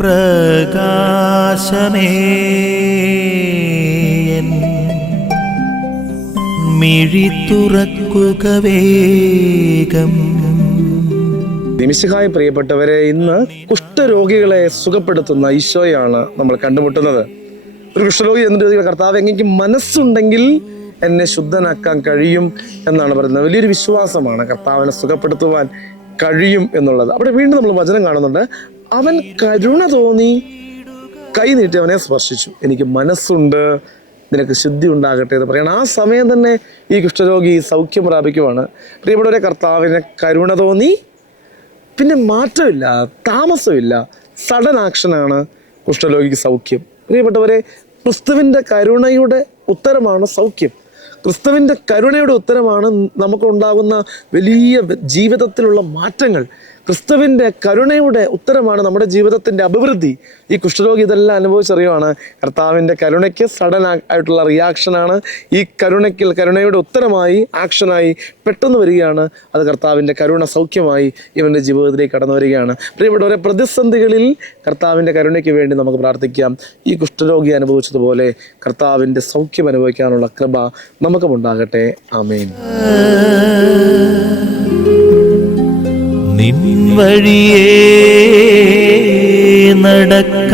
പ്രകാശമേ. തുറക്കുക വേഗം. നിമിഷഹായ പ്രിയപ്പെട്ടവരെ ഇന്ന് കുഷ്ഠരോഗികളെ സുഖപ്പെടുത്തുന്ന ഈശോയാണ് നമ്മൾ കണ്ടുമുട്ടുന്നത്. ഒരു കുഷ്ഠരോഗി എന്നിട്ട് ചോദിക്കുക, കർത്താവ് എങ്ങനെ മനസ്സുണ്ടെങ്കിൽ എന്നെ ശുദ്ധനാക്കാൻ കഴിയും എന്നാണ് പറയുന്നത്. വലിയൊരു വിശ്വാസമാണ് കർത്താവിനെ സുഖപ്പെടുത്തുവാൻ കഴിയും എന്നുള്ളത്. അവിടെ വീണ്ടും നമ്മൾ വചനം കാണുന്നുണ്ട്. അവൻ കരുണ തോന്നി. കൈ നീട്ടി അവനെ സ്പർശിച്ചു. എനിക്ക് മനസ്സുണ്ട്. നിനക്ക് ശുദ്ധി ഉണ്ടാകട്ടെ എന്ന് പറയണം. ആ സമയം തന്നെ ഈ കുഷ്ഠരോഗി സൗഖ്യം പ്രാപിക്കുവാണ്. പ്രിയപ്പെട്ടവരെ കർത്താവിനെ കരുണ തോന്നി. പിന്നെ മാറ്റമില്ല. താമസമില്ല. സഡൻ ആക്ഷനാണ് കുഷ്ഠരോഗിക്ക് സൗഖ്യം. പ്രിയപ്പെട്ടവരെ ക്രിസ്തുവിന്റെ കരുണയുടെ ഉത്തരമാണ് സൗഖ്യം. ക്രിസ്തുവിന്റെ കരുണയുടെ ഉത്തരമാണ് നമുക്കുണ്ടാകുന്ന വലിയ ജീവിതത്തിലുള്ള മാറ്റങ്ങൾ. ക്രിസ്തുവിന്റെ കരുണയുടെ ഉത്തരമാണ് നമ്മുടെ ജീവിതത്തിന്റെ അഭിവൃദ്ധി. ഈ കുഷ്ഠരോഗി ഇതെല്ലാം അനുഭവിച്ചറിയുവാണ്. കർത്താവിന്റെ കരുണയ്ക്ക് സഡൻ ആയിട്ടുള്ള റിയാക്ഷനാണ് ഈ കരുണയ്ക്കിൽ കരുണയുടെ ഉത്തരമായി ആക്ഷനായി പെട്ടെന്ന് വരികയാണ്. അത് കർത്താവിന്റെ കരുണ സൗഖ്യമായി ഇവന്റെ ജീവിതത്തിലേക്ക് കടന്നു വരികയാണ്. പ്രിയപ്പെട്ടവരെ പ്രതിസന്ധികളിൽ കർത്താവിന്റെ കരുണയ്ക്ക് വേണ്ടി നമുക്ക് പ്രാർത്ഥിക്കാം. ഈ കുഷ്ഠരോഗി അനുഭവിച്ചതുപോലെ കർത്താവിന്റെ സൗഖ്യം അനുഭവിക്കാനുള്ള കൃപ നമുക്കും ഉണ്ടാകട്ടെ ആമേൻ. നിൻ നടക്ക